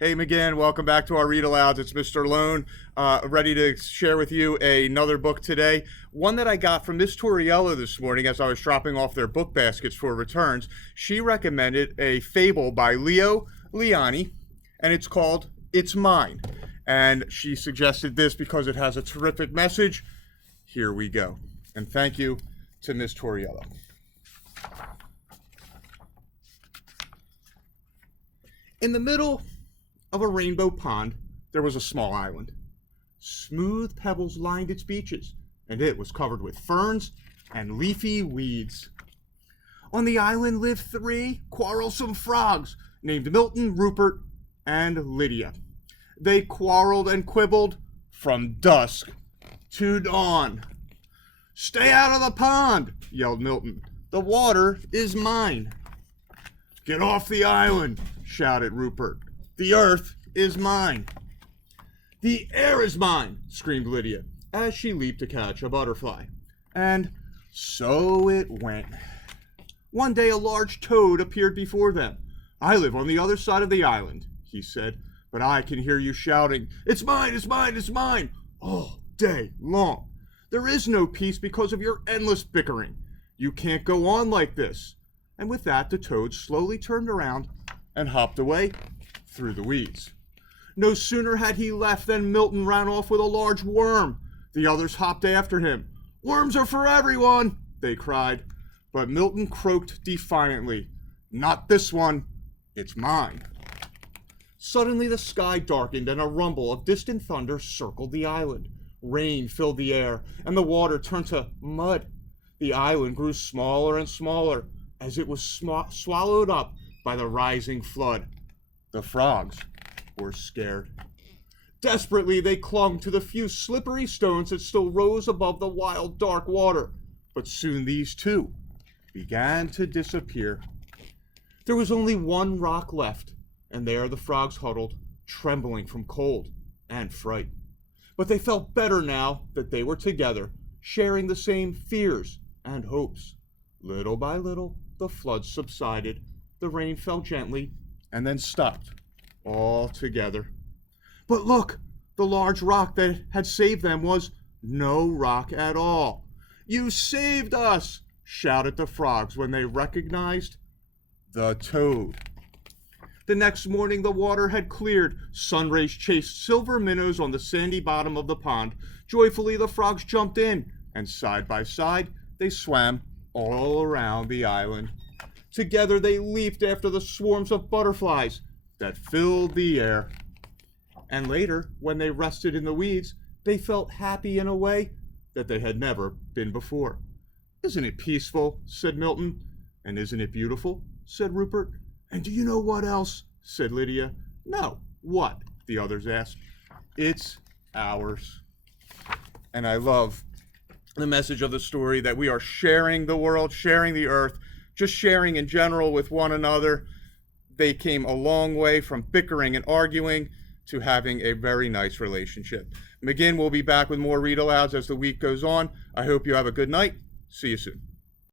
Hey, McGinn, welcome back to our Read Alouds. It's Mr. Lohn, ready to share with you another book today. One that I got from Miss Toriello this morning as I was dropping off their book baskets for returns. She recommended a fable by Leo Liani, and it's called It's Mine. And she suggested this because it has a terrific message. Here we go. And thank you to Miss Toriello. In the middle of a rainbow pond, there was a small island. Smooth pebbles lined its beaches, and it was covered with ferns and leafy weeds. On the island lived three quarrelsome frogs named Milton, Rupert, and Lydia. They quarreled and quibbled from dusk to dawn. "Stay out of the pond," yelled Milton. "The water is mine." "Get off the island," shouted Rupert. "The earth is mine." "The air is mine," screamed Lydia, as she leaped to catch a butterfly. And so it went. One day a large toad appeared before them. "I live on the other side of the island," he said, "but I can hear you shouting, 'It's mine, it's mine, it's mine,' all day long. There is no peace because of your endless bickering. You can't go on like this." And with that, the toad slowly turned around and hopped away through the weeds. No sooner had he left than Milton ran off with a large worm. The others hopped after him. "Worms are for everyone," they cried. But Milton croaked defiantly, "Not this one, it's mine." Suddenly the sky darkened and a rumble of distant thunder circled the island. Rain filled the air and the water turned to mud. The island grew smaller and smaller as it was swallowed up by the rising flood. The frogs were scared. Desperately, they clung to the few slippery stones that still rose above the wild, dark water. But soon these, too, began to disappear. There was only one rock left, and there the frogs huddled, trembling from cold and fright. But they felt better now that they were together, sharing the same fears and hopes. Little by little, the flood subsided, the rain fell gently, and then stopped altogether. But look, the large rock that had saved them was no rock at all. "You saved us!" shouted the frogs when they recognized the toad. The next morning the water had cleared. Sun rays chased silver minnows on the sandy bottom of the pond. Joyfully the frogs jumped in, and side by side they swam all around the island. Together they leaped after the swarms of butterflies that filled the air. And later, when they rested in the weeds, they felt happy in a way that they had never been before. "Isn't it peaceful?" said Milton. "And isn't it beautiful?" said Rupert. "And do you know what else?" said Lydia. "No, what?" the others asked. "It's ours." And I love the message of the story that we are sharing the world, sharing the earth, just sharing in general with one another. They came a long way from bickering and arguing to having a very nice relationship. McGinn will be back with more read alouds as the week goes on. I hope you have a good night. See you soon.